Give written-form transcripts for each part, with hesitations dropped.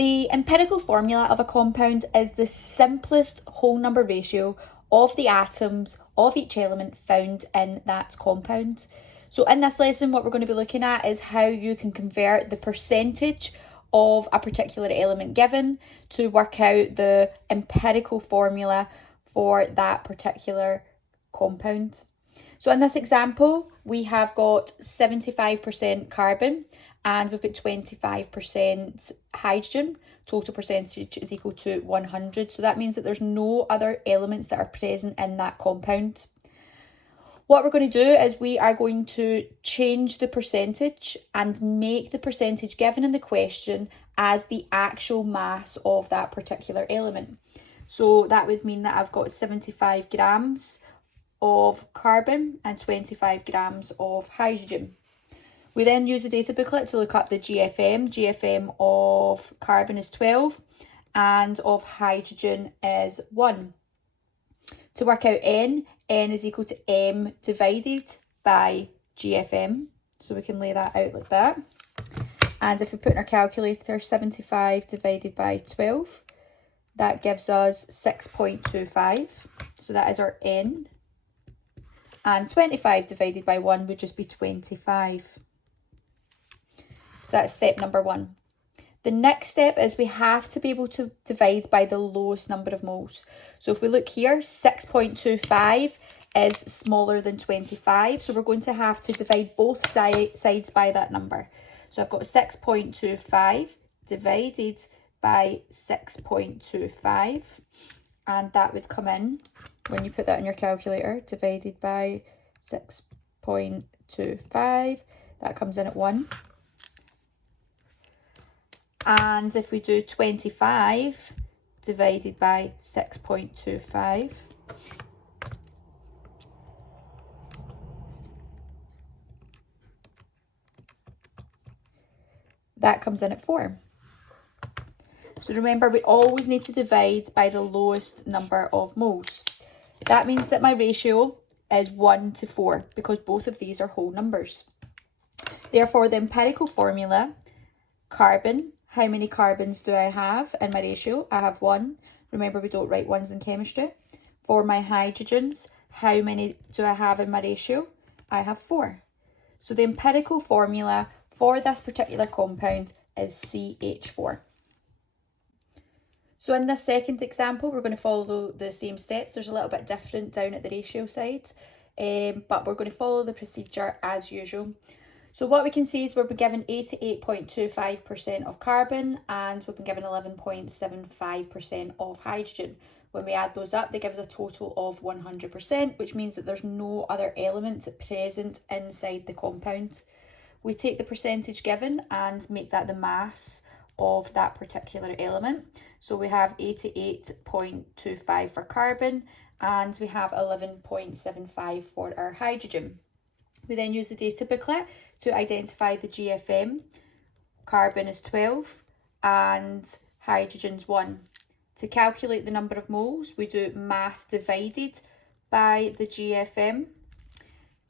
The empirical formula of a compound is the simplest whole number ratio of the atoms of each element found in that compound. So in this lesson, what we're going to be looking at is how you can convert the percentage of a particular element given to work out the empirical formula for that particular compound. So in this example, we have got 75% carbon and we've got 25% hydrogen. Total percentage is equal to 100. So that means that there's no other elements that are present in that compound. What we're going to do is we are going to change the percentage and make the percentage given in the question as the actual mass of that particular element. So that would mean that I've got 75 grams of carbon and 25 grams of hydrogen. We then use the data booklet to look up the GFM. GFM of carbon is 12 and of hydrogen is 1. To work out N is equal to M divided by GFM. So we can lay that out like that. And if we put in our calculator 75 divided by 12, that gives us 6.25. So that is our N. And 25 divided by 1 would just be 25. So that's step number 1. The next step is we have to be able to divide by the lowest number of moles. So if we look here, 6.25 is smaller than 25. So we're going to have to divide both sides by that number. So I've got 6.25 divided by 6.25. And that would come in, when you put that in your calculator, divided by 6.25, that comes in at 1. And if we do 25 divided by 6.25, that comes in at 4. So remember, we always need to divide by the lowest number of moles. That means that my ratio is 1 to 4 because both of these are whole numbers. Therefore, the empirical formula, carbon, how many carbons do I have in my ratio? I have 1. Remember, we don't write ones in chemistry. For my hydrogens, how many do I have in my ratio? I have 4. So the empirical formula for this particular compound is CH4. So in this second example, we're going to follow the same steps. There's a little bit different down at the ratio side, but we're going to follow the procedure as usual. So what we can see is we've been given 88.25% of carbon and we've been given 11.75% of hydrogen. When we add those up, they give us a total of 100%, which means that there's no other element present inside the compound. We take the percentage given and make that the mass of that particular element. So we have 88.25 for carbon and we have 11.75 for our hydrogen. We then use the data booklet to identify the GFM. Carbon is 12 and hydrogen's 1. To calculate the number of moles, we do mass divided by the GFM.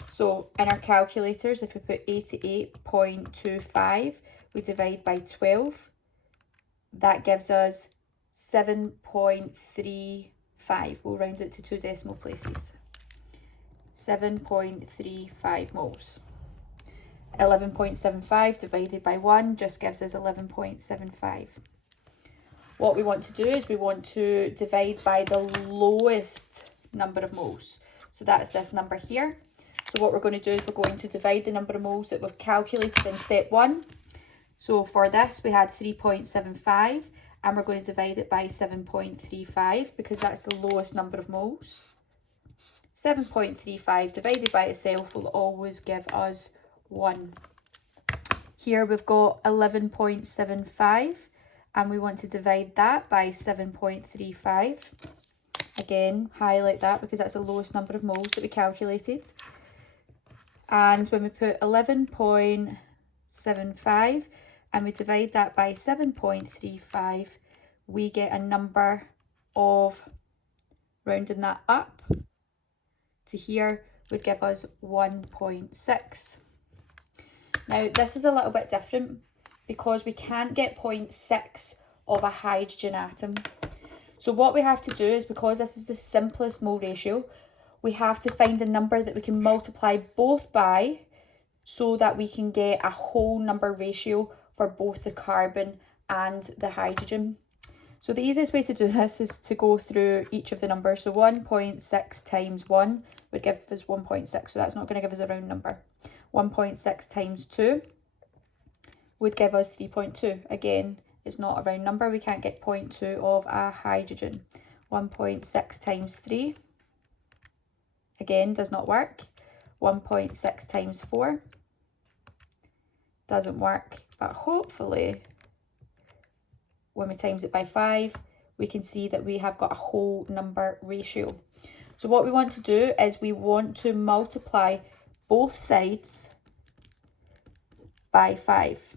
So in our calculators, if we put 88.25, we divide by 12. That gives us 7.35. We'll round it to 2 decimal places. 7.35 moles. 11.75 divided by 1 just gives us 11.75. What we want to do is we want to divide by the lowest number of moles. So that's this number here. So what we're going to do is we're going to divide the number of moles that we've calculated in step 1. So for this we had 3.75 and we're going to divide it by 7.35 because that's the lowest number of moles. 7.35 divided by itself will always give us 1. Here we've got 11.75 and we want to divide that by 7.35. Again, highlight that because that's the lowest number of moles that we calculated. And when we put 11.75 and we divide that by 7.35, we get a number of, rounding that up to here, would give us 1.6. Now this is a little bit different because we can't get 0.6 of a hydrogen atom. So what we have to do is, because this is the simplest mole ratio, we have to find a number that we can multiply both by so that we can get a whole number ratio for both the carbon and the hydrogen. So the easiest way to do this is to go through each of the numbers. So 1.6 times 1 would give us 1.6, so that's not going to give us a round number. 1.6 times 2 would give us 3.2. Again, it's not a round number, we can't get 0.2 of a hydrogen. 1.6 times 3, again, does not work. 1.6 times 4 doesn't work, but hopefully when we times it by 5, we can see that we have got a whole number ratio. So what we want to do is we want to multiply both sides by 5.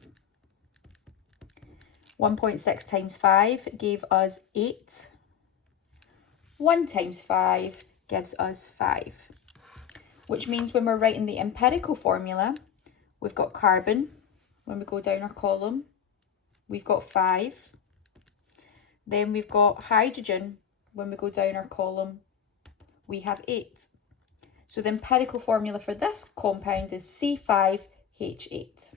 1.6 times 5 gave us 8. 1 times 5 gives us 5. Which means when we're writing the empirical formula, we've got carbon. When we go down our column, we've got 5. Then we've got hydrogen. When we go down our column, we have 8. So the empirical formula for this compound is C5H8.